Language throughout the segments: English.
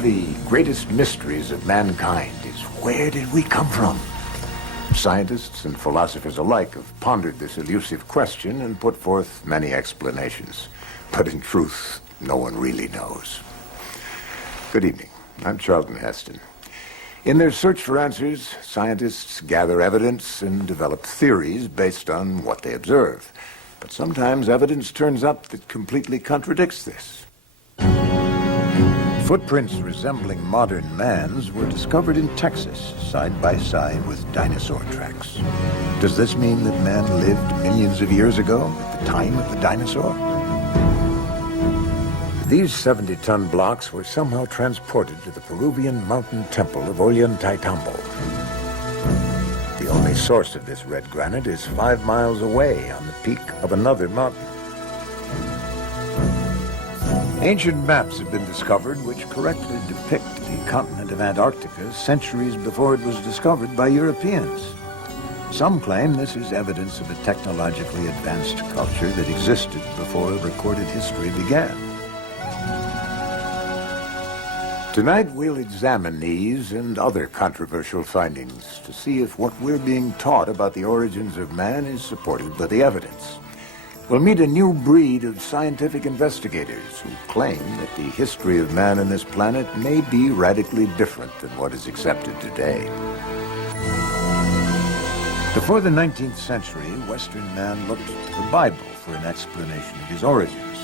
of the greatest mysteries of mankind is where did we come from? Scientists and philosophers alike have pondered this elusive question and put forth many explanations. But in truth, no one really knows. Good evening. I'm Charlton Heston. In their search for answers, scientists gather evidence and develop theories based on what they observe. But sometimes evidence turns up that completely contradicts this. Footprints resembling modern man's were discovered in Texas, side by side with dinosaur tracks. Does this mean that man lived millions of years ago, at the time of the dinosaur? These 70-ton blocks were somehow transported to the Peruvian mountain temple of Ollantaytambo. The only source of this red granite is 5 miles away on the peak of another mountain. Ancient maps have been discovered which correctly depict the continent of Antarctica centuries before it was discovered by Europeans. Some claim this is evidence of a technologically advanced culture that existed before recorded history began. Tonight we'll examine these and other controversial findings to see if what we're being taught about the origins of man is supported by the evidence. We'll meet a new breed of scientific investigators who claim that the history of man on this planet may be radically different than what is accepted today. Before the 19th century, Western man looked to the Bible for an explanation of his origins.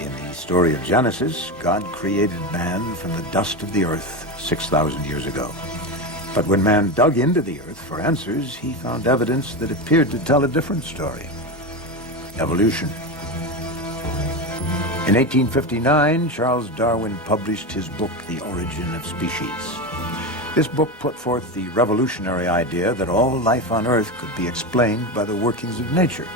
In the story of Genesis, God created man from the dust of the earth 6,000 years ago. But when man dug into the earth for answers, he found evidence that appeared to tell a different story. Evolution. In 1859, Charles Darwin published his book, The Origin of Species. This book put forth the revolutionary idea that all life on Earth could be explained by the workings of nature.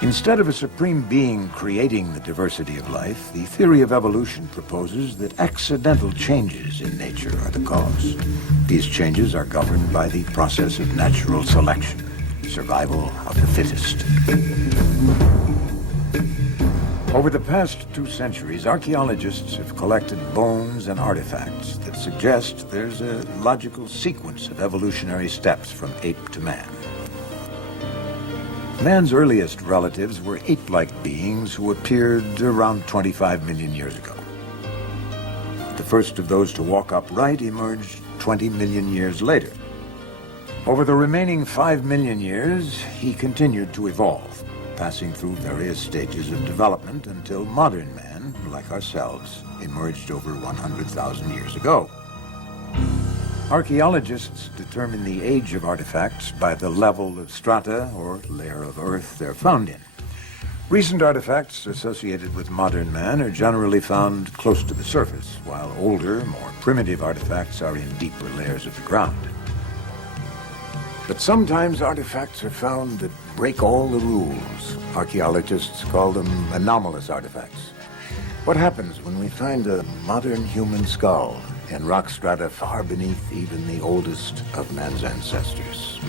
Instead of a supreme being creating the diversity of life, the theory of evolution proposes that accidental changes in nature are the cause. These changes are governed by the process of natural selection. Survival of the fittest. Over the past 2 centuries, archaeologists have collected bones and artifacts that suggest there's a logical sequence of evolutionary steps from ape to man. Man's earliest relatives were ape-like beings who appeared around 25 million years ago. The first of those to walk upright emerged 20 million years later. Over the remaining 5 million years, he continued to evolve, passing through various stages of development until modern man, like ourselves, emerged over 100,000 years ago. Archaeologists determine the age of artifacts by the level of strata or layer of earth they're found in. Recent artifacts associated with modern man are generally found close to the surface, while older, more primitive artifacts are in deeper layers of the ground. But sometimes artifacts are found that break all the rules. Archaeologists call them anomalous artifacts. What happens when we find a modern human skull in rock strata far beneath even the oldest of man's ancestors?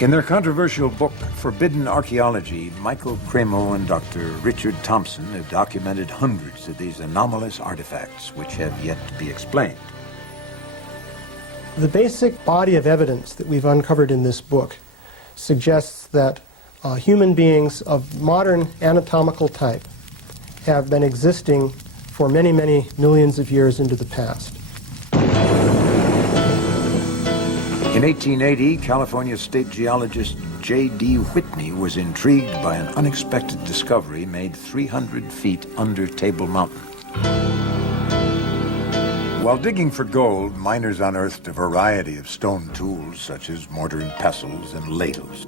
In their controversial book, Forbidden Archaeology, Michael Cremo and Dr. Richard Thompson have documented hundreds of these anomalous artifacts which have yet to be explained. The basic body of evidence that we've uncovered in this book suggests that human beings of modern anatomical type have been existing for many, many millions of years into the past. In 1880, California state geologist J.D. Whitney was intrigued by an unexpected discovery made 300 feet under Table Mountain. While digging for gold, miners unearthed a variety of stone tools such as mortar and pestles and ladles.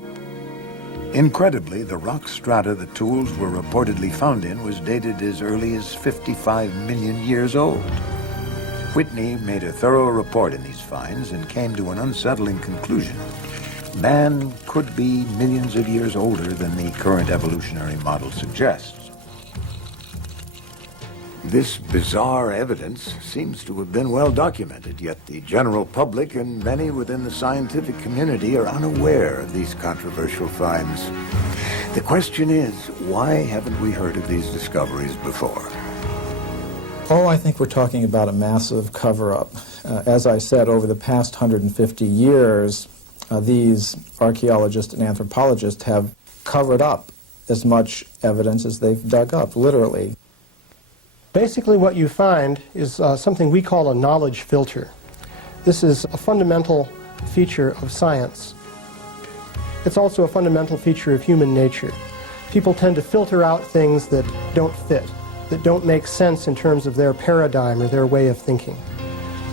Incredibly, the rock strata the tools were reportedly found in was dated as early as 55 million years old. Whitney made a thorough report in these finds and came to an unsettling conclusion. Man could be millions of years older than the current evolutionary model suggests. This bizarre evidence seems to have been well documented, yet the general public and many within the scientific community are unaware of these controversial finds. The question is, why haven't we heard of these discoveries before? Oh, I think we're talking about a massive cover-up. As I said, over the past 150 years, these archaeologists and anthropologists have covered up as much evidence as they've dug up, literally. Basically what you find is something we call a knowledge filter. This is a fundamental feature of science. It's also a fundamental feature of human nature. People tend to filter out things that don't fit, that don't make sense in terms of their paradigm or their way of thinking.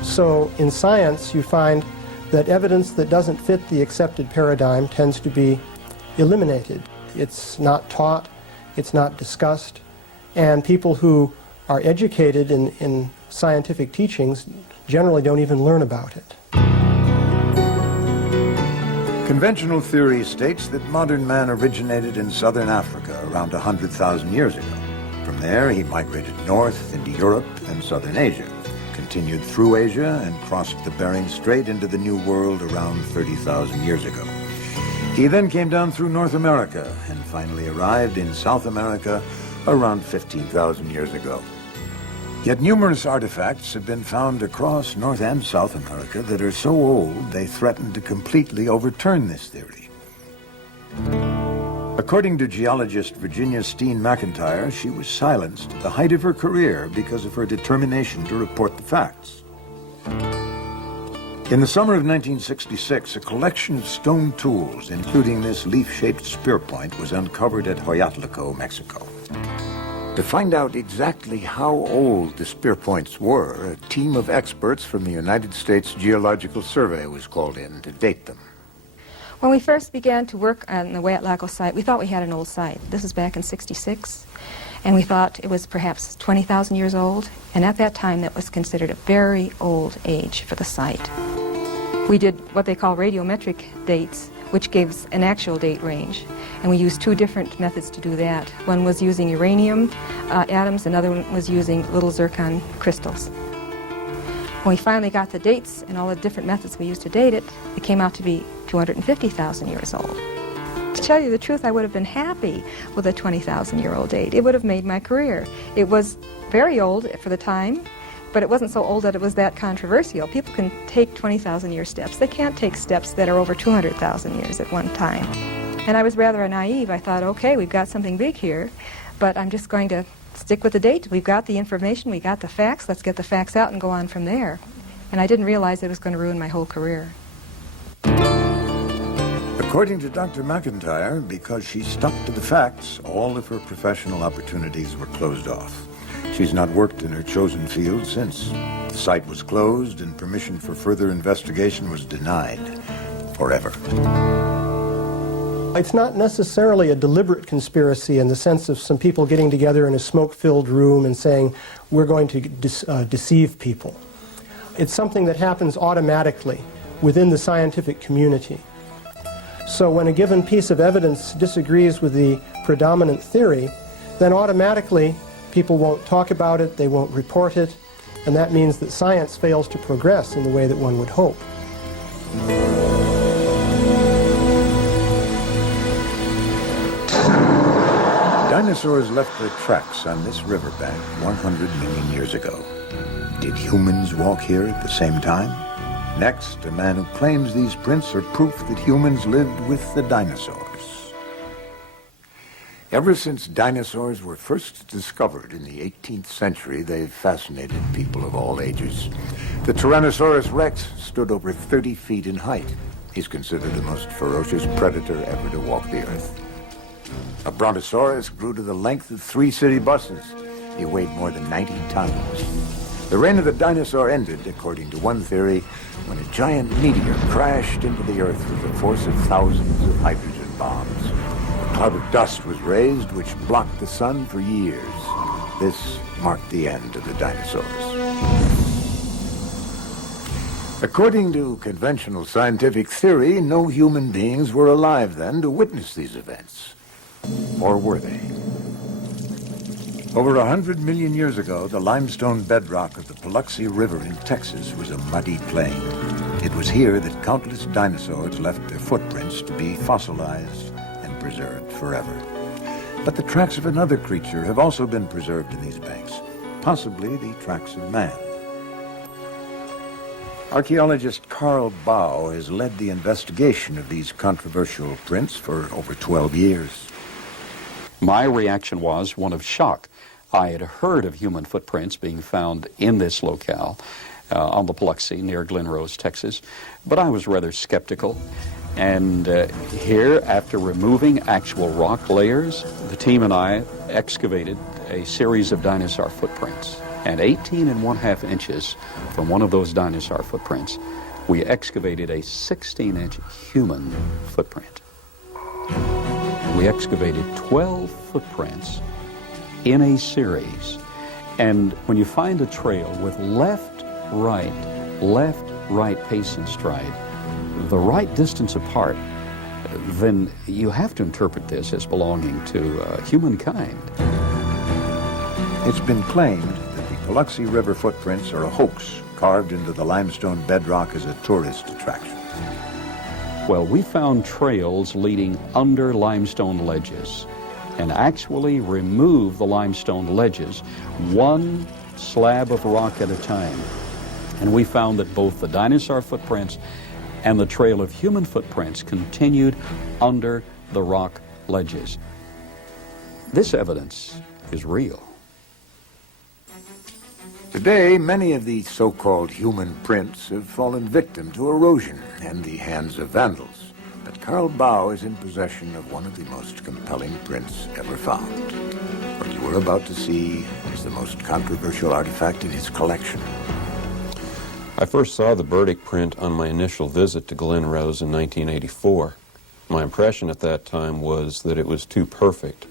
So in science, you find that evidence that doesn't fit the accepted paradigm tends to be eliminated. It's not taught, it's not discussed, and people who are educated in scientific teachings generally don't even learn about it. Conventional theory states that modern man originated in southern Africa around 100,000 years ago. From there, he migrated north into Europe and southern Asia, continued through Asia, and crossed the Bering Strait into the New World around 30,000 years ago. He then came down through North America and finally arrived in South America around 15,000 years ago. Yet numerous artifacts have been found across North and South America that are so old they threaten to completely overturn this theory. According to geologist Virginia Steen McIntyre, she was silenced at the height of her career because of her determination to report the facts. In the summer of 1966, a collection of stone tools, including this leaf-shaped spear point, was uncovered at Hueyatlico, Mexico. To find out exactly how old the spear points were, a team of experts from the United States Geological Survey was called in to date them. When we first began to work on the Hueyatlaco site, we thought we had an old site. This was back in '66, and we thought it was perhaps 20,000 years old, and at that time that was considered a very old age for the site. We did what they call radiometric dates, which gives an actual date range, and we used two different methods to do that. One was using uranium atoms, another one was using little zircon crystals. When we finally got the dates and all the different methods we used to date it, it came out to be 250,000 years old. To tell you the truth, I would have been happy with a 20,000-year-old date. It would have made my career. It was very old for the time, but it wasn't so old that it was that controversial. People can take 20,000-year steps. They can't take steps that are over 200,000 years at one time. And I was rather naive. I thought, okay, we've got something big here, but I'm just going to stick with the date. We've got the information, we got the facts, let's get the facts out and go on from there. And I didn't realize it was going to ruin my whole career. According to Dr. McIntyre, because she stuck to the facts, all of her professional opportunities were closed off. She's not worked in her chosen field since. The site was closed and permission for further investigation was denied forever. It's not necessarily a deliberate conspiracy in the sense of some people getting together in a smoke-filled room and saying, we're going to deceive people. It's something that happens automatically within the scientific community. So when a given piece of evidence disagrees with the predominant theory, then automatically people won't talk about it, they won't report it, and that means that science fails to progress in the way that one would hope. Dinosaurs left their tracks on this riverbank 100 million years ago. Did humans walk here at the same time? Next, a man who claims these prints are proof that humans lived with the dinosaurs. Ever since dinosaurs were first discovered in the 18th century, they've fascinated people of all ages. The Tyrannosaurus rex stood over 30 feet in height. He's considered the most ferocious predator ever to walk the earth. A brontosaurus grew to the length of 3 city buses. He weighed more than 90 tons. The reign of the dinosaur ended, according to one theory, when a giant meteor crashed into the earth with the force of thousands of hydrogen bombs. A cloud of dust was raised, which blocked the sun for years. This marked the end of the dinosaurs. According to conventional scientific theory, no human beings were alive then to witness these events. Or were they? Over 100 million years ago, the limestone bedrock of the Paluxy River in Texas was a muddy plain. It was here that countless dinosaurs left their footprints to be fossilized and preserved forever. But the tracks of another creature have also been preserved in these banks. possibly the tracks of man. Archaeologist Carl Bau has led the investigation of these controversial prints for over 12 years. My reaction was one of shock. I had heard of human footprints being found in this locale on the Biloxi near Glen Rose, Texas, but I was rather skeptical. And here, after removing actual rock layers, the team and I excavated a series of dinosaur footprints. And 18.5 inches from one of those dinosaur footprints, we excavated a 16-inch human footprint. We excavated 12 footprints in a series. And when you find a trail with left, right pace and stride, the right distance apart, then you have to interpret this as belonging to humankind. It's been claimed that the Biloxi River footprints are a hoax carved into the limestone bedrock as a tourist attraction. Well, we found trails leading under limestone ledges and actually removed the limestone ledges one slab of rock at a time. And we found that both the dinosaur footprints and the trail of human footprints continued under the rock ledges. This evidence is real. Today, many of the so-called human prints have fallen victim to erosion and the hands of vandals. But Carl Bau is in possession of one of the most compelling prints ever found. What you are about to see is the most controversial artifact in his collection. I first saw the Burdick print on my initial visit to Glen Rose in 1984. My impression at that time was that it was too perfect.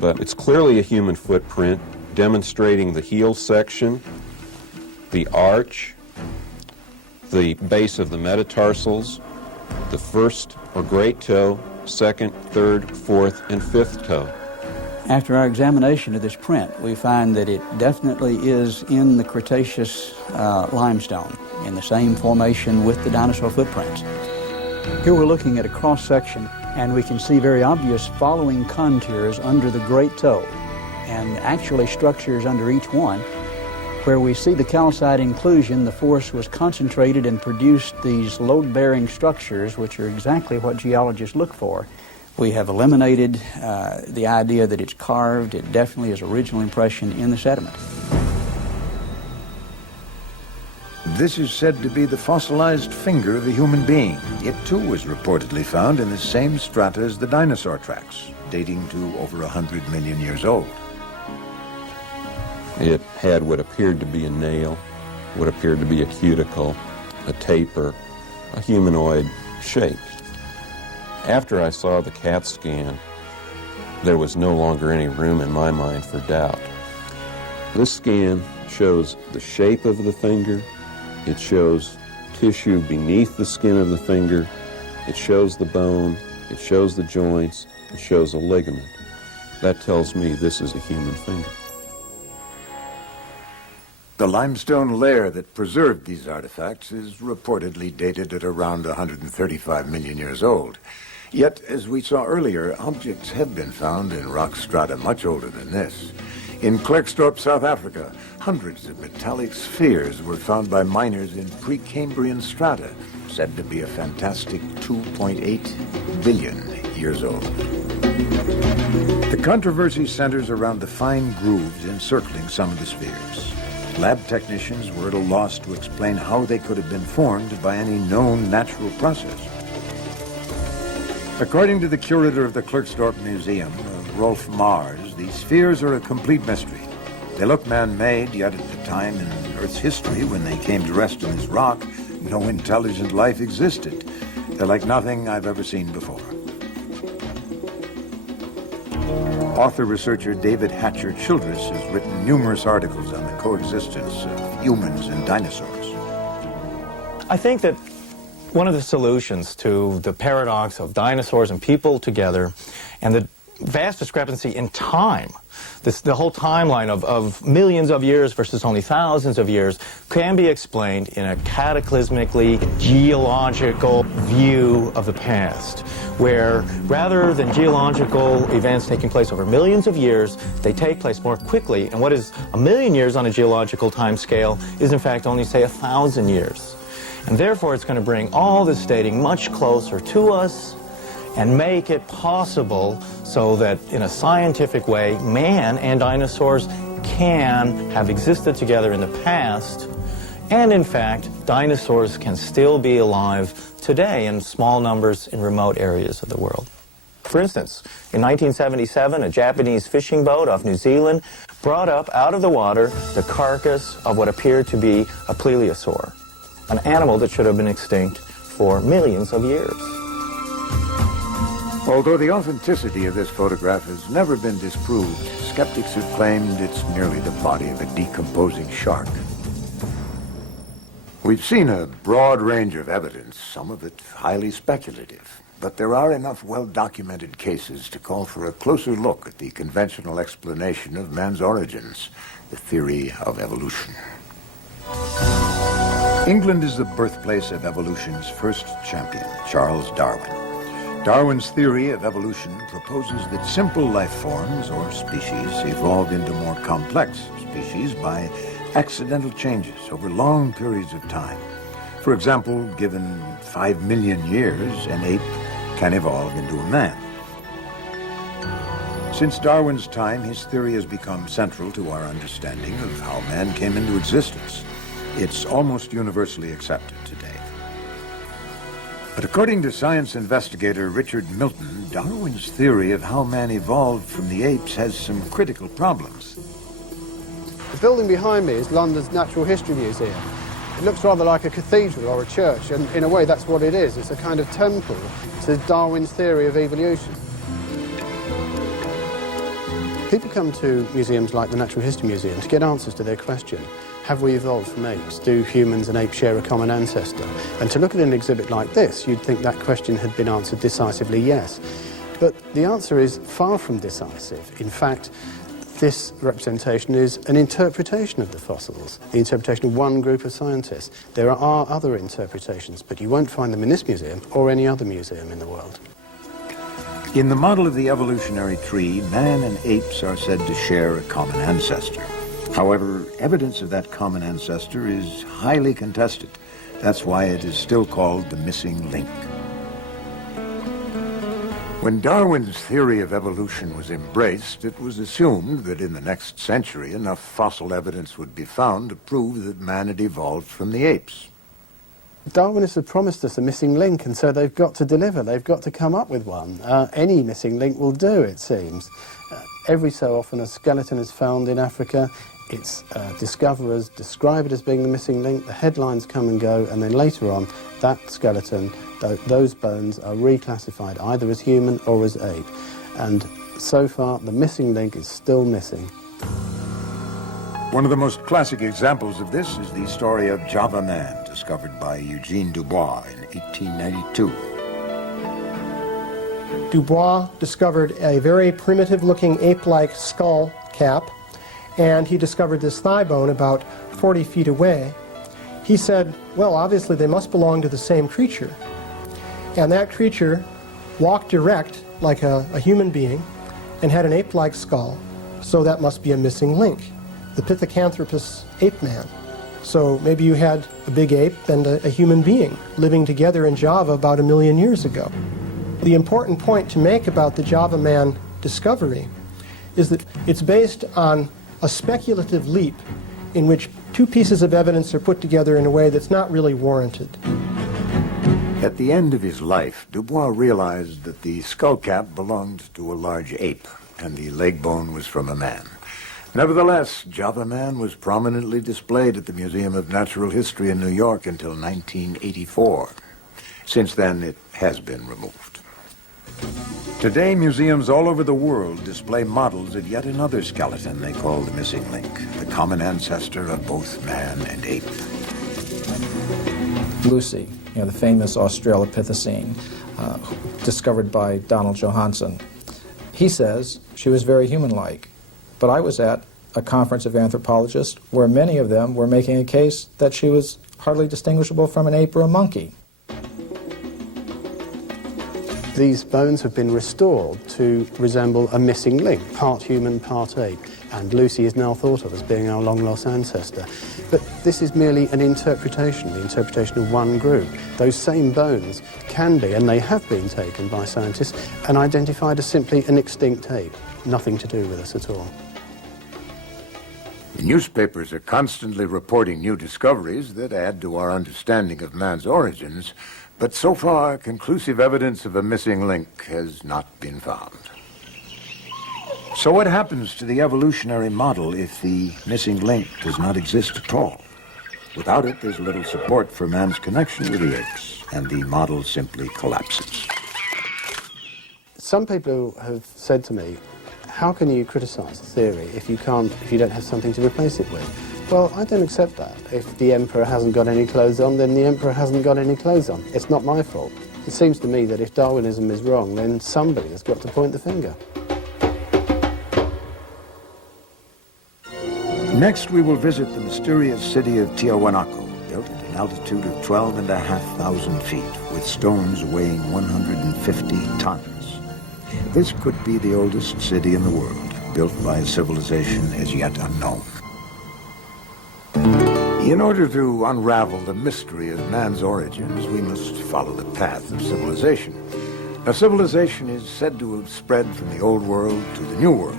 But it's clearly a human footprint demonstrating the heel section, the arch, the base of the metatarsals, the first or great toe, second, third, fourth, and fifth toe. After our examination of this print, we find that it definitely is in the Cretaceous limestone, in the same formation with the dinosaur footprints. Here we're looking at a cross-section, and we can see very obvious following contours under the great toe, and actually structures under each one. Where we see the calcite inclusion, the force was concentrated and produced these load-bearing structures, which are exactly what geologists look for. We have eliminated the idea that it's carved. It definitely is original impression in the sediment. This is said to be the fossilized finger of a human being. It too was reportedly found in the same strata as the dinosaur tracks, dating to over 100 million years old. It had what appeared to be a nail, what appeared to be a cuticle, a taper, a humanoid shape. After I saw the CAT scan, there was no longer any room in my mind for doubt. This scan shows the shape of the finger, it shows tissue beneath the skin of the finger, it shows the bone, it shows the joints, it shows a ligament. That tells me this is a human finger. The limestone layer that preserved these artifacts is reportedly dated at around 135 million years old. Yet, as we saw earlier, objects have been found in rock strata much older than this. In Klerksdorp, South Africa, hundreds of metallic spheres were found by miners in Precambrian strata, said to be a fantastic 2.8 billion years old. The controversy centers around the fine grooves encircling some of the spheres. Lab technicians were at a loss to explain how they could have been formed by any known natural process. According to the curator of the Klerksdorp Museum, Rolf Mars, these spheres are a complete mystery. They look man-made, yet at the time in Earth's history when they came to rest on this rock, no intelligent life existed. They're like nothing I've ever seen before. Author-researcher David Hatcher Childress has written numerous articles on the coexistence of humans and dinosaurs. I think that one of the solutions to the paradox of dinosaurs and people together, and the vast discrepancy in time, the whole timeline of millions of years versus only thousands of years, can be explained in a cataclysmically geological view of the past, where rather than geological events taking place over millions of years, they take place more quickly, and what is a million years on a geological time scale is in fact only, say, 1,000 years. And therefore it's going to bring all this dating much closer to us and make it possible so that in a scientific way, man and dinosaurs can have existed together in the past, and in fact, dinosaurs can still be alive today in small numbers in remote areas of the world. For instance, in 1977, a Japanese fishing boat off New Zealand brought up out of the water the carcass of what appeared to be a plesiosaur, an animal that should have been extinct for millions of years. Although the authenticity of this photograph has never been disproved, skeptics have claimed it's merely the body of a decomposing shark. We've seen a broad range of evidence, some of it highly speculative, but there are enough well-documented cases to call for a closer look at the conventional explanation of man's origins, the theory of evolution. England is the birthplace of evolution's first champion, Charles Darwin. Darwin's theory of evolution proposes that simple life forms, or species, evolve into more complex species by accidental changes over long periods of time. For example, given 5 million years, an ape can evolve into a man. Since Darwin's time, his theory has become central to our understanding of how man came into existence. It's almost universally accepted today. But according to science investigator Richard Milton, Darwin's theory of how man evolved from the apes has some critical problems. The building behind me is London's Natural History Museum. It looks rather like a cathedral or a church, and in a way that's what it is. It's a kind of temple to Darwin's theory of evolution. People come to museums like the Natural History Museum to get answers to their question, have we evolved from apes? Do humans and apes share a common ancestor? And to look at an exhibit like this, you'd think that question had been answered decisively yes. But the answer is far from decisive. In fact, this representation is an interpretation of the fossils, the interpretation of one group of scientists. There are other interpretations, but you won't find them in this museum or any other museum in the world. In the model of the evolutionary tree, man and apes are said to share a common ancestor. However, evidence of that common ancestor is highly contested. That's why it is still called the missing link. When Darwin's theory of evolution was embraced, it was assumed that in the next century enough fossil evidence would be found to prove that man had evolved from the apes. Darwinists have promised us a missing link, and so they've got to deliver. They've got to come up with one. Any missing link will do, it seems. Every so often a skeleton is found in Africa. Its discoverers describe it as being the missing link. The headlines come and go, and then later on, that skeleton, those bones are reclassified either as human or as ape. And so far, the missing link is still missing. One of the most classic examples of this is the story of Java Man, discovered by Eugene Dubois in 1892. Dubois discovered a very primitive-looking ape-like skull cap, and he discovered this thigh bone about 40 feet away. He said, well, obviously they must belong to the same creature. And that creature walked erect like a human being and had an ape-like skull, so that must be a missing link, the Pithecanthropus ape man. So maybe you had a big ape and a human being living together in Java about 1 million years ago. The important point to make about the Java man discovery is that it's based on a speculative leap in which two pieces of evidence are put together in a way that's not really warranted. At the end of his life, Dubois realized that the skull cap belonged to a large ape, and the leg bone was from a man. Nevertheless, Java Man was prominently displayed at the Museum of Natural History in New York until 1984. Since then, it has been removed. Today, museums all over the world display models of yet another skeleton they call the missing link, the common ancestor of both man and ape. Lucy, the famous Australopithecine, discovered by Donald Johanson. He says she was very human-like, but I was at a conference of anthropologists where many of them were making a case that she was hardly distinguishable from an ape or a monkey. These bones have been restored to resemble a missing link, part human, part ape, and Lucy is now thought of as being our long-lost ancestor. But this is merely an interpretation, the interpretation of one group. Those same bones can be, and they have been taken by scientists, and identified as simply an extinct ape. Nothing to do with us at all. The newspapers are constantly reporting new discoveries that add to our understanding of man's origins, but so far, conclusive evidence of a missing link has not been found. So what happens to the evolutionary model if the missing link does not exist at all? Without it, there's little support for man's connection with the apes, and the model simply collapses. Some people have said to me, how can you criticize a theory if you don't have something to replace it with? Well, I don't accept that. If the emperor hasn't got any clothes on, then the emperor hasn't got any clothes on. It's not my fault. It seems to me that if Darwinism is wrong, then somebody has got to point the finger. Next, we will visit the mysterious city of Tiahuanaco, built at an altitude of 12,500 feet, with stones weighing 150 tons. This could be the oldest city in the world, built by a civilization as yet unknown. In order to unravel the mystery of man's origins, we must follow the path of civilization. Now, civilization is said to have spread from the old world to the new world,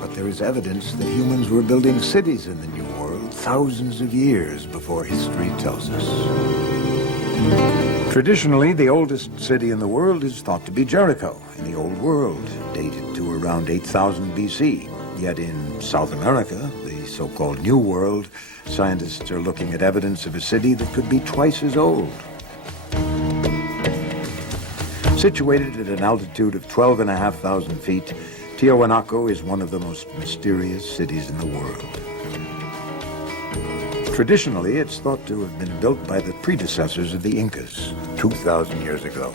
but there is evidence that humans were building cities in the new world thousands of years before history tells us. Traditionally, the oldest city in the world is thought to be Jericho in the old world, dated to around 8,000 BC. Yet in South America, the so-called New World, scientists are looking at evidence of a city that could be twice as old. Situated at an altitude of 12,500 feet, Tiahuanaco is one of the most mysterious cities in the world. Traditionally, it's thought to have been built by the predecessors of the Incas 2,000 years ago.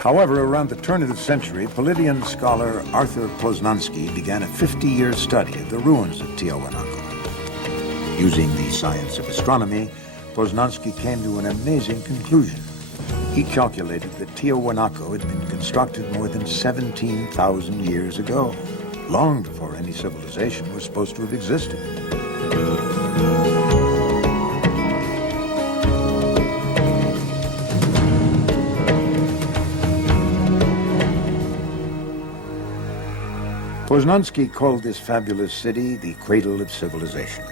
However, around the turn of the century, Politian scholar Arthur Poznański began a 50-year study of the ruins of Tiahuanaco. Using the science of astronomy, Poznański came to an amazing conclusion. He calculated that Tiahuanaco had been constructed more than 17,000 years ago, long before any civilization was supposed to have existed. Poznański called this fabulous city the cradle of civilization.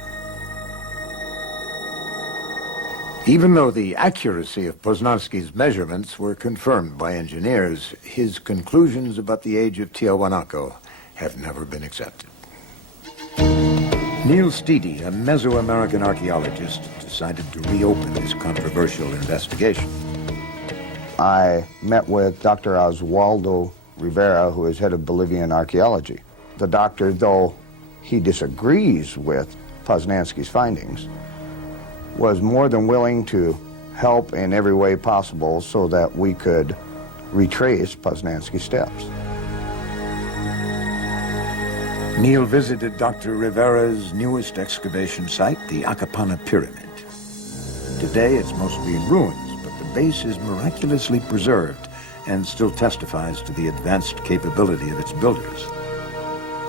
Even though the accuracy of Poznański's measurements were confirmed by engineers, his conclusions about the age of Tiahuanaco have never been accepted. Neil Steedy, a Mesoamerican archaeologist, decided to reopen this controversial investigation. I met with Dr. Oswaldo Rivera, who is head of Bolivian archaeology. The doctor, though he disagrees with Poznański's findings, was more than willing to help in every way possible so that we could retrace Poznański's steps. Neil visited Dr. Rivera's newest excavation site, the Acapana Pyramid. Today it's mostly in ruins, but the base is miraculously preserved and still testifies to the advanced capability of its builders.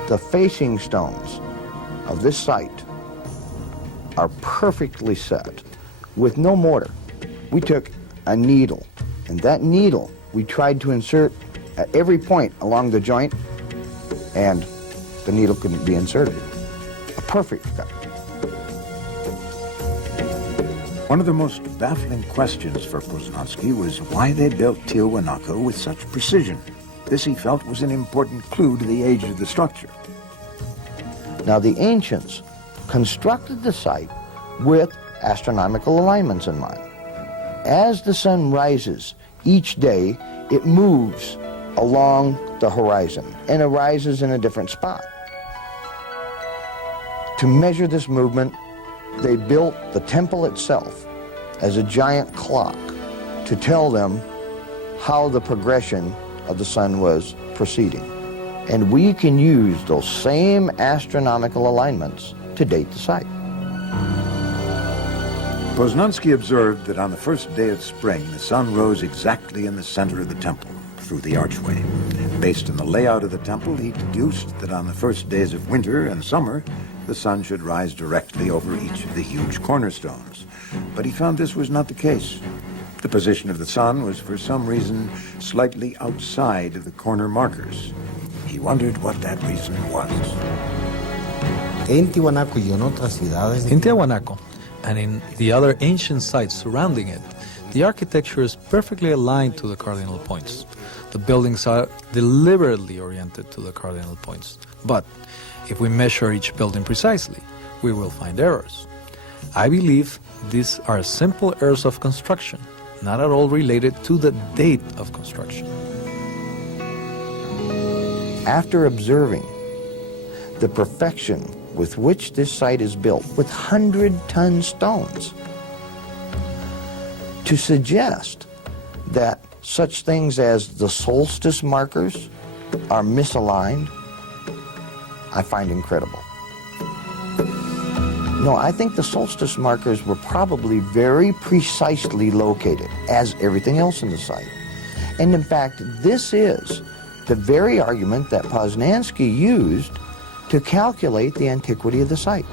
The facing stones of this site are perfectly set with no mortar. We took a needle, and that needle we tried to insert at every point along the joint, and the needle couldn't be inserted. A perfect cut. One of the most baffling questions for Poznański was why they built Tiahuanaco with such precision. This, he felt, was an important clue to the age of the structure. Now, the ancients constructed the site with astronomical alignments in mind. As the sun rises each day, it moves along the horizon and arises in a different spot. To measure this movement, they built the temple itself as a giant clock to tell them how the progression of the sun was proceeding. And we can use those same astronomical alignments to date the site. Poznański observed that on the first day of spring, the sun rose exactly in the center of the temple, through the archway. Based on the layout of the temple, he deduced that on the first days of winter and summer, the sun should rise directly over each of the huge cornerstones. But he found this was not the case. The position of the sun was, for some reason, slightly outside of the corner markers. He wondered what that reason was. In Tiahuanaco and in the other ancient sites surrounding it, the architecture is perfectly aligned to the cardinal points. The buildings are deliberately oriented to the cardinal points. But if we measure each building precisely, we will find errors. I believe these are simple errors of construction, not at all related to the date of construction. After observing the perfection with which this site is built, with 100-ton stones, to suggest that such things as the solstice markers are misaligned, I find incredible. No, I think the solstice markers were probably very precisely located, as everything else in the site. And in fact, this is the very argument that Poznański used to calculate the antiquity of the site.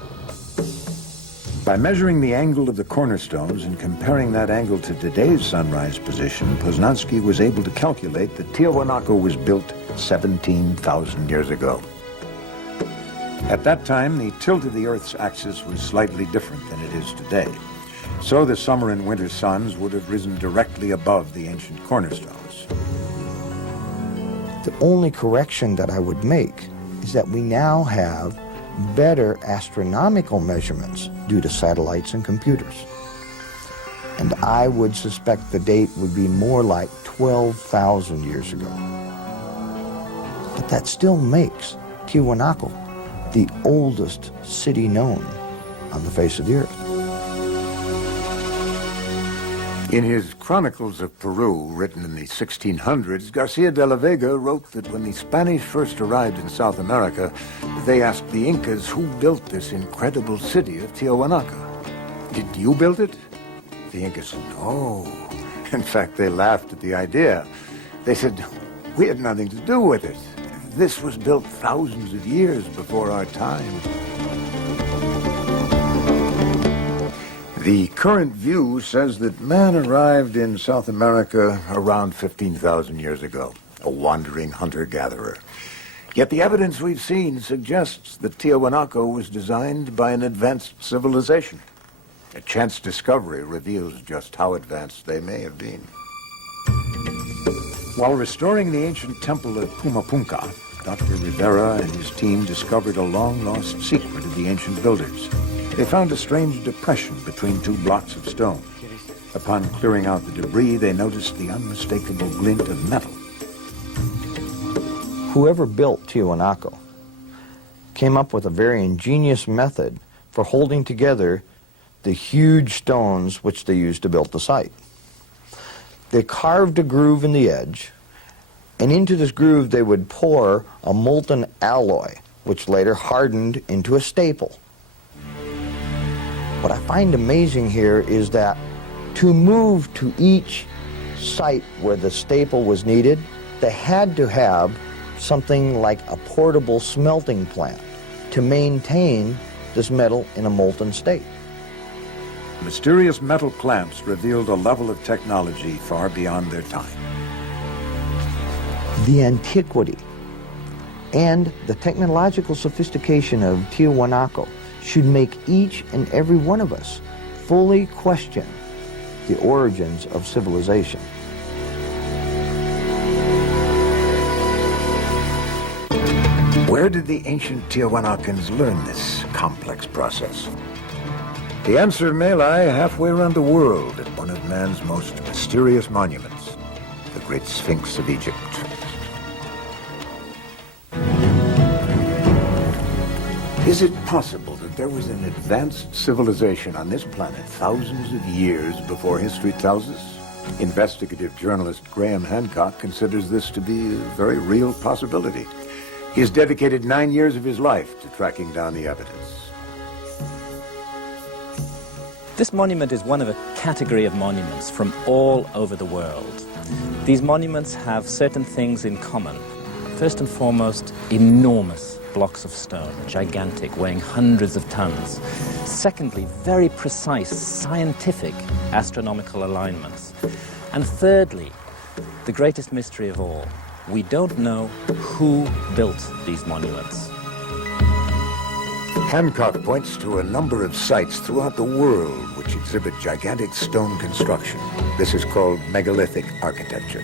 By measuring the angle of the cornerstones and comparing that angle to today's sunrise position, Poznański was able to calculate that Tiahuanaco was built 17,000 years ago. At that time, the tilt of the Earth's axis was slightly different than it is today. So the summer and winter suns would have risen directly above the ancient cornerstones. The only correction that I would make is that we now have better astronomical measurements due to satellites and computers. And I would suspect the date would be more like 12,000 years ago. But that still makes Tiahuanaco the oldest city known on the face of the earth. In his Chronicles of Peru, written in the 1600s, Garcia de la Vega wrote that when the Spanish first arrived in South America, they asked the Incas who built this incredible city of Tiahuanaco. Did you build it? The Incas said, no. In fact, they laughed at the idea. They said, we had nothing to do with it. This was built thousands of years before our time. The current view says that man arrived in South America around 15,000 years ago, a wandering hunter-gatherer. Yet the evidence we've seen suggests that Tiahuanaco was designed by an advanced civilization. A chance discovery reveals just how advanced they may have been. While restoring the ancient temple of Pumapunka, Dr. Rivera and his team discovered a long-lost secret of the ancient builders. They found a strange depression between two blocks of stone. Upon clearing out the debris, they noticed the unmistakable glint of metal. Whoever built Tiahuanaco came up with a very ingenious method for holding together the huge stones which they used to build the site. They carved a groove in the edge, and into this groove they would pour a molten alloy, which later hardened into a staple. What I find amazing here is that to move to each site where the staple was needed, they had to have something like a portable smelting plant to maintain this metal in a molten state. Mysterious metal clamps revealed a level of technology far beyond their time. The antiquity and the technological sophistication of Tiahuanaco should make each and every one of us fully question the origins of civilization. Where did the ancient Tiahuanacans learn this complex process? The answer may lie halfway around the world at one of man's most mysterious monuments, the Great Sphinx of Egypt. Is it possible that there was an advanced civilization on this planet thousands of years before history tells us? Investigative journalist Graham Hancock considers this to be a very real possibility. He has dedicated 9 years of his life to tracking down the evidence. This monument is one of a category of monuments from all over the world. These monuments have certain things in common. First and foremost, enormous blocks of stone, gigantic, weighing hundreds of tons. Secondly, very precise scientific astronomical alignments. And thirdly, the greatest mystery of all, we don't know who built these monuments. Hancock points to a number of sites throughout the world which exhibit gigantic stone construction. This is called megalithic architecture.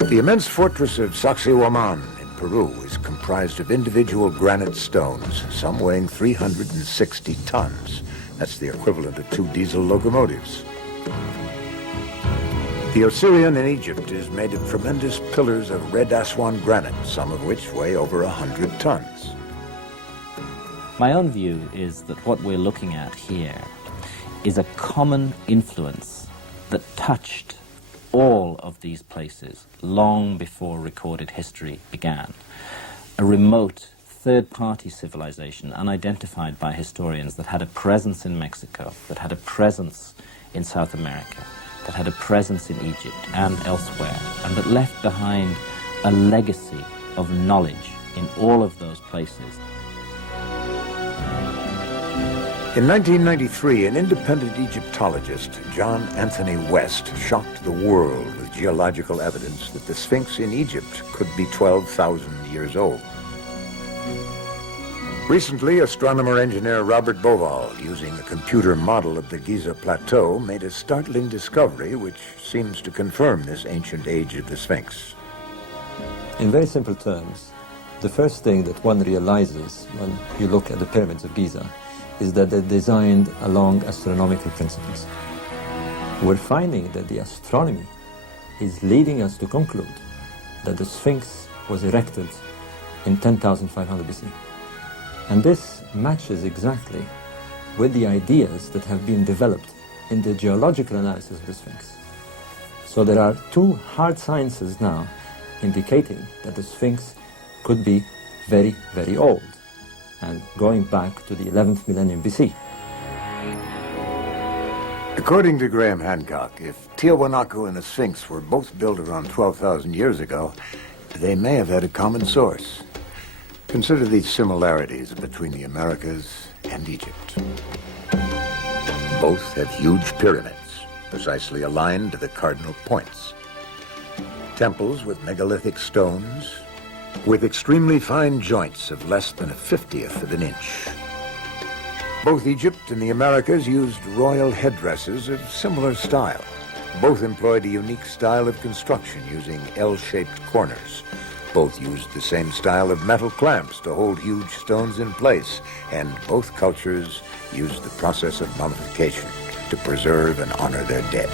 The immense fortress of Sacsayhuaman in Peru is comprised of individual granite stones, some weighing 360 tons. That's the equivalent of 2 diesel locomotives. The Osirian in Egypt is made of tremendous pillars of red Aswan granite, some of which weigh over 100 tons. My own view is that what we're looking at here is a common influence that touched all of these places long before recorded history began. A remote third-party civilization unidentified by historians that had a presence in Mexico, that had a presence in South America, that had a presence in Egypt and elsewhere, and that left behind a legacy of knowledge in all of those places. In 1993, an independent Egyptologist, John Anthony West, shocked the world with geological evidence that the Sphinx in Egypt could be 12,000 years old. Recently, astronomer-engineer Robert Bauval, using a computer model of the Giza Plateau, made a startling discovery which seems to confirm this ancient age of the Sphinx. In very simple terms, the first thing that one realizes when you look at the pyramids of Giza is that they're designed along astronomical principles. We're finding that the astronomy is leading us to conclude that the Sphinx was erected in 10,500 BC. And this matches exactly with the ideas that have been developed in the geological analysis of the Sphinx. So there are 2 hard sciences now indicating that the Sphinx could be very, very old, and going back to the 11th millennium BC. According to Graham Hancock, if Tiahuanaco and the Sphinx were both built around 12,000 years ago, they may have had a common source. Consider these similarities between the Americas and Egypt. Both have huge pyramids, precisely aligned to the cardinal points. Temples with megalithic stones, with extremely fine joints of less than a 50th of an inch. Both Egypt and the Americas used royal headdresses of similar style. Both employed a unique style of construction using L-shaped corners. Both used the same style of metal clamps to hold huge stones in place, and both cultures used the process of mummification to preserve and honor their dead.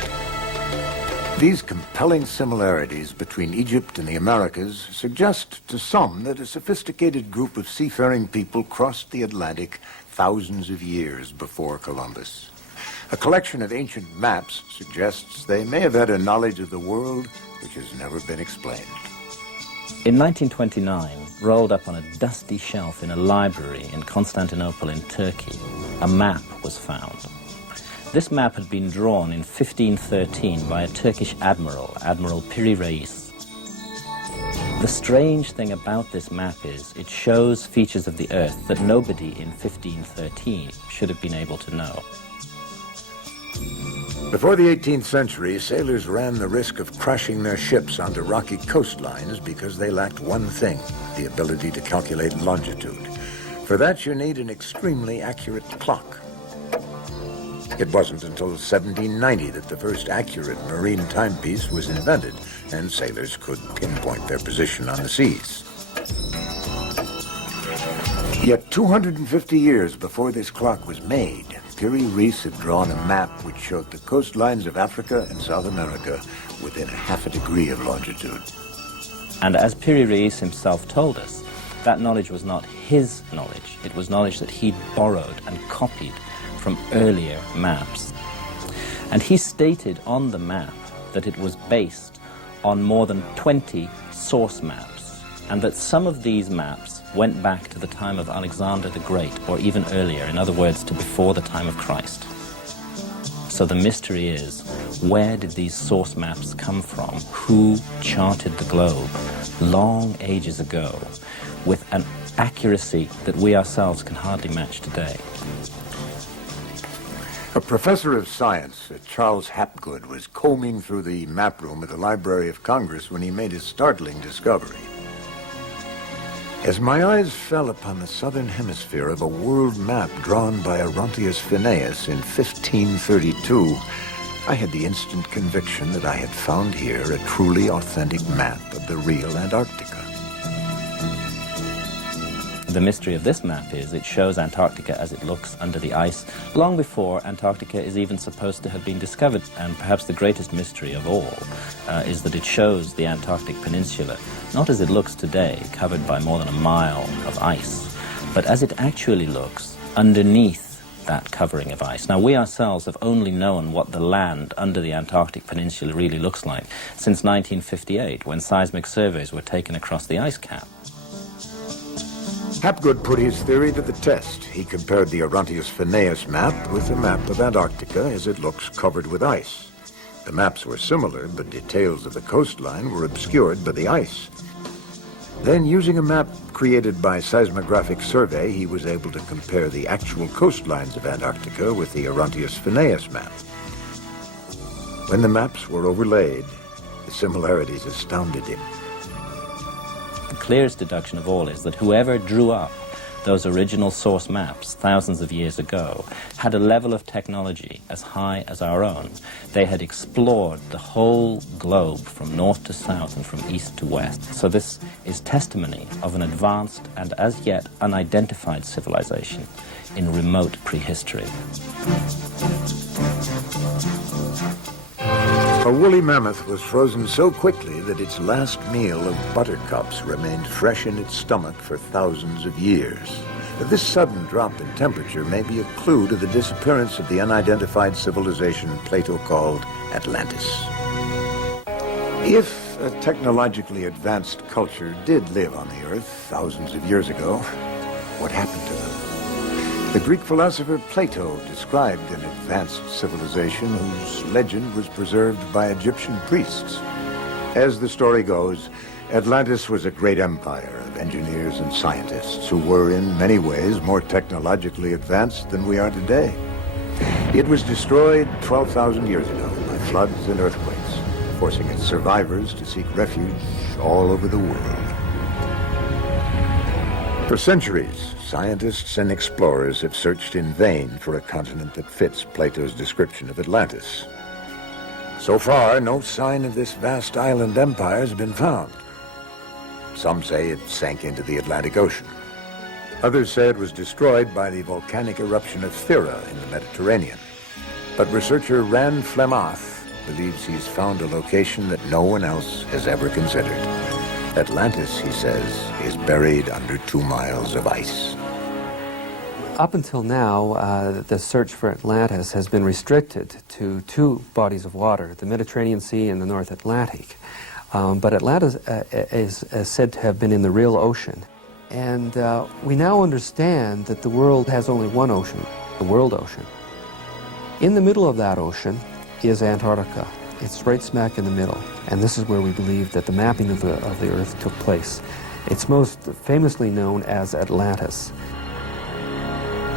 These compelling similarities between Egypt and the Americas suggest to some that a sophisticated group of seafaring people crossed the Atlantic thousands of years before Columbus. A collection of ancient maps suggests they may have had a knowledge of the world which has never been explained. In 1929, rolled up on a dusty shelf in a library in Constantinople in Turkey, a map was found. This map had been drawn in 1513 by a Turkish admiral, Admiral Piri Reis. The strange thing about this map is it shows features of the Earth that nobody in 1513 should have been able to know. Before the 18th century, sailors ran the risk of crashing their ships onto rocky coastlines because they lacked one thing, the ability to calculate longitude. For that, you need an extremely accurate clock. It wasn't until 1790 that the first accurate marine timepiece was invented, and sailors could pinpoint their position on the seas. Yet 250 years before this clock was made, Piri Reis had drawn a map which showed the coastlines of Africa and South America within a half a degree of longitude. And as Piri Reis himself told us, that knowledge was not his knowledge. It was knowledge that he'd borrowed and copied from earlier maps. And he stated on the map that it was based on more than 20 source maps, and that some of these maps went back to the time of Alexander the Great, or even earlier, in other words, to before the time of Christ. So the mystery is, where did these source maps come from? Who charted the globe long ages ago with an accuracy that we ourselves can hardly match today? A professor of science, Charles Hapgood, was combing through the map room at the Library of Congress when he made a startling discovery. As my eyes fell upon the southern hemisphere of a world map drawn by Orontius Phineas in 1532, I had the instant conviction that I had found here a truly authentic map of the real Antarctica. The mystery of this map is it shows Antarctica as it looks under the ice long before Antarctica is even supposed to have been discovered. And perhaps the greatest mystery of all is that it shows the Antarctic Peninsula not as it looks today, covered by more than a mile of ice, but as it actually looks underneath that covering of ice. Now, we ourselves have only known what the land under the Antarctic Peninsula really looks like since 1958, when seismic surveys were taken across the ice cap. Hapgood put his theory to the test. He compared the Orontius Phineas map with a map of Antarctica as it looks covered with ice. The maps were similar, but details of the coastline were obscured by the ice. Then, using a map created by seismographic survey, he was able to compare the actual coastlines of Antarctica with the Orontius Phineas map. When the maps were overlaid, the similarities astounded him. The clearest deduction of all is that whoever drew up those original source maps thousands of years ago had a level of technology as high as our own. They had explored the whole globe from north to south and from east to west. So this is testimony of an advanced and as yet unidentified civilization in remote prehistory. A woolly mammoth was frozen so quickly that its last meal of buttercups remained fresh in its stomach for thousands of years. This sudden drop in temperature may be a clue to the disappearance of the unidentified civilization Plato called Atlantis. If a technologically advanced culture did live on the Earth thousands of years ago, what happened to them? The Greek philosopher Plato described an advanced civilization whose legend was preserved by Egyptian priests. As the story goes, Atlantis was a great empire of engineers and scientists who were in many ways more technologically advanced than we are today. It was destroyed 12,000 years ago by floods and earthquakes, forcing its survivors to seek refuge all over the world. For centuries, scientists and explorers have searched in vain for a continent that fits Plato's description of Atlantis. So far, no sign of this vast island empire has been found. Some say it sank into the Atlantic Ocean. Others say it was destroyed by the volcanic eruption of Thera in the Mediterranean. But researcher Rand Flemath believes he's found a location that no one else has ever considered. Atlantis, he says, is buried under 2 miles of ice. Up until now, the search for Atlantis has been restricted to 2 bodies of water, the Mediterranean Sea and the North Atlantic. But Atlantis is said to have been in the real ocean. And we now understand that the world has only one ocean, the world ocean. In the middle of that ocean is Antarctica. It's right smack in the middle, and this is where we believe that the mapping of the Earth took place. It's most famously known as Atlantis.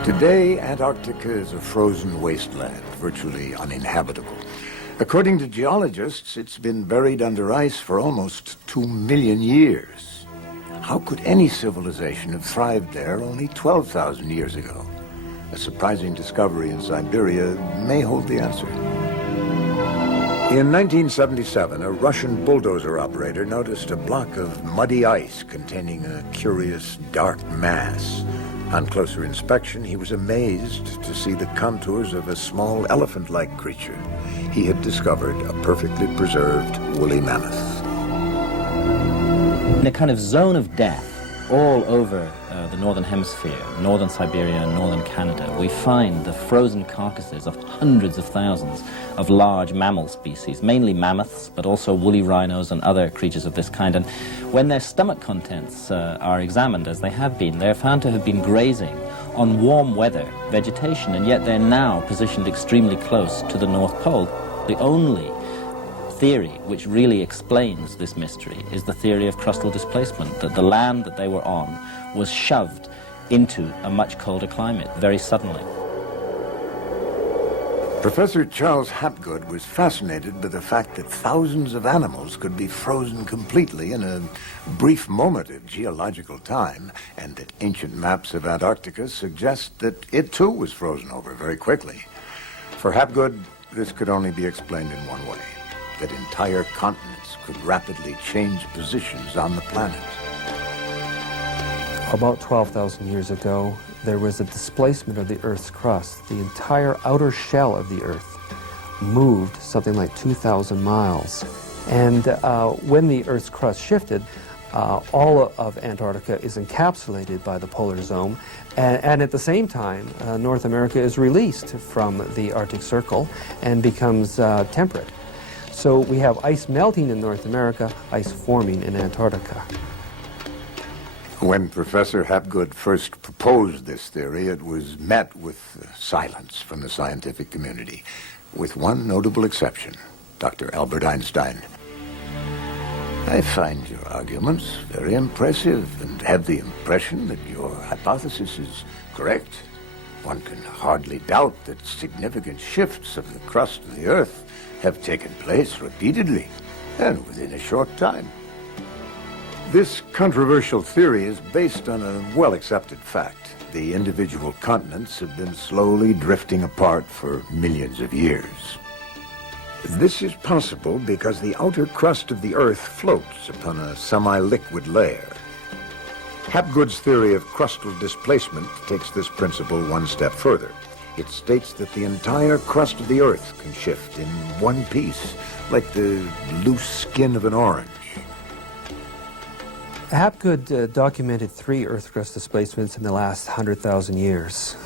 Today, Antarctica is a frozen wasteland, virtually uninhabitable. According to geologists, it's been buried under ice for almost 2 million years. How could any civilization have thrived there only 12,000 years ago? A surprising discovery in Siberia may hold the answer. In 1977, a Russian bulldozer operator noticed a block of muddy ice containing a curious dark mass. On closer inspection, he was amazed to see the contours of a small elephant-like creature. He had discovered a perfectly preserved woolly mammoth. In a kind of zone of death all over the northern hemisphere, northern Siberia, northern Canada, we find the frozen carcasses of hundreds of thousands of large mammal species, mainly mammoths, but also woolly rhinos and other creatures of this kind. And when their stomach contents are examined, as they have been, they're found to have been grazing on warm weather vegetation, and yet they're now positioned extremely close to the North Pole. The only theory which really explains this mystery is the theory of crustal displacement, that the land that they were on was shoved into a much colder climate very suddenly. Professor Charles Hapgood was fascinated by the fact that thousands of animals could be frozen completely in a brief moment of geological time, and that ancient maps of Antarctica suggest that it too was frozen over very quickly. For Hapgood, this could only be explained in one way, that entire continents could rapidly change positions on the planet. About 12,000 years ago, there was a displacement of the Earth's crust. The entire outer shell of the Earth moved something like 2,000 miles. And when the Earth's crust shifted, all of Antarctica is encapsulated by the polar zone. And at the same time, North America is released from the Arctic Circle and becomes temperate. So we have ice melting in North America, ice forming in Antarctica. When Professor Hapgood first proposed this theory, it was met with silence from the scientific community, with one notable exception, Dr. Albert Einstein. I find your arguments very impressive and have the impression that your hypothesis is correct. One can hardly doubt that significant shifts of the crust of the Earth have taken place repeatedly and within a short time. This controversial theory is based on a well-accepted fact. The individual continents have been slowly drifting apart for millions of years. This is possible because the outer crust of the Earth floats upon a semi-liquid layer. Hapgood's theory of crustal displacement takes this principle one step further. It states that the entire crust of the Earth can shift in one piece, like the loose skin of an orange. Hapgood documented 3 Earth crust displacements in the last 100,000 years.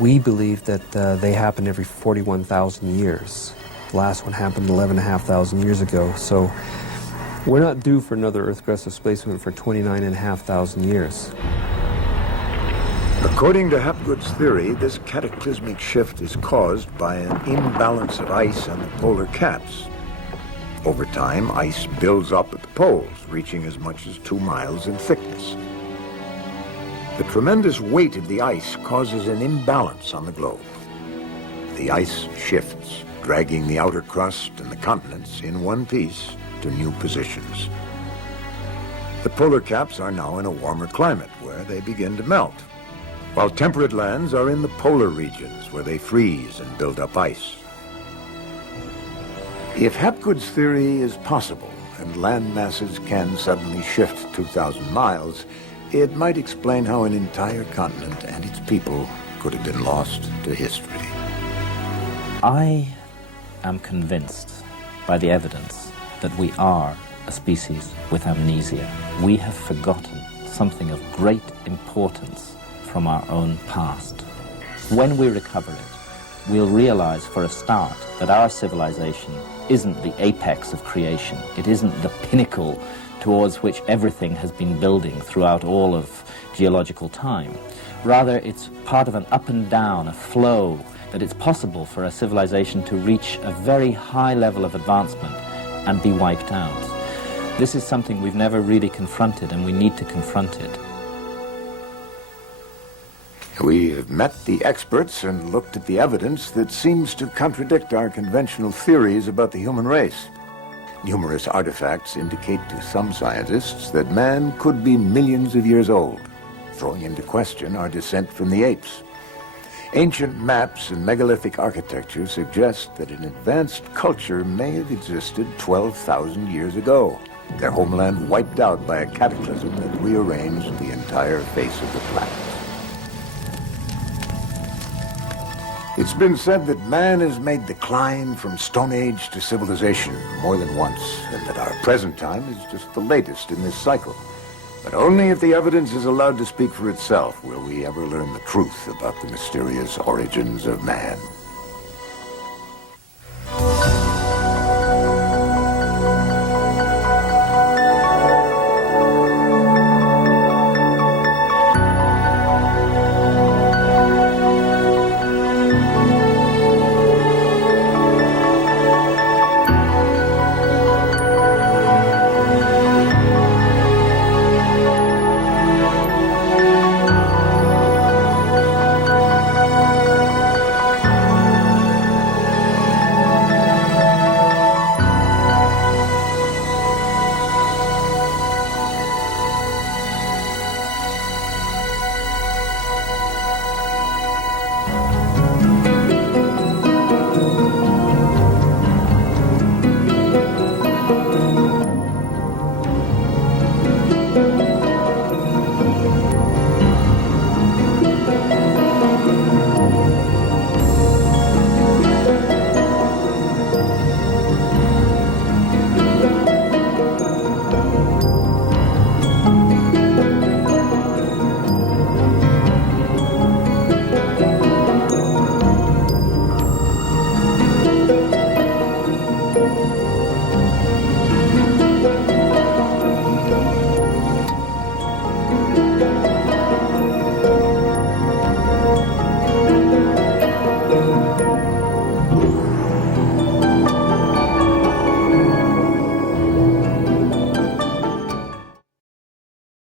We believe that they happen every 41,000 years. The last one happened 11,500 years ago, so we're not due for another Earth crust displacement for 29,500 years. According to Hapgood's theory, this cataclysmic shift is caused by an imbalance of ice on the polar caps. Over time, ice builds up at the poles, reaching as much as 2 miles in thickness. The tremendous weight of the ice causes an imbalance on the globe. The ice shifts, dragging the outer crust and the continents in one piece to new positions. The polar caps are now in a warmer climate where they begin to melt, while temperate lands are in the polar regions where they freeze and build up ice. If Hapgood's theory is possible and land masses can suddenly shift 2,000 miles, it might explain how an entire continent and its people could have been lost to history. I am convinced by the evidence that we are a species with amnesia. We have forgotten something of great importance from our own past. When we recover it, we'll realize for a start that our civilization isn't the apex of creation. It isn't the pinnacle towards which everything has been building throughout all of geological time. Rather, it's part of an up and down, a flow, that it's possible for a civilization to reach a very high level of advancement and be wiped out. This is something we've never really confronted, and we need to confront it. We have met the experts and looked at the evidence that seems to contradict our conventional theories about the human race. Numerous artifacts indicate to some scientists that man could be millions of years old, throwing into question our descent from the apes. Ancient maps and megalithic architecture suggest that an advanced culture may have existed 12,000 years ago, their homeland wiped out by a cataclysm that rearranged the entire face of the planet. It's been said that man has made the climb from Stone Age to civilization more than once, and that our present time is just the latest in this cycle. But only if the evidence is allowed to speak for itself will we ever learn the truth about the mysterious origins of man.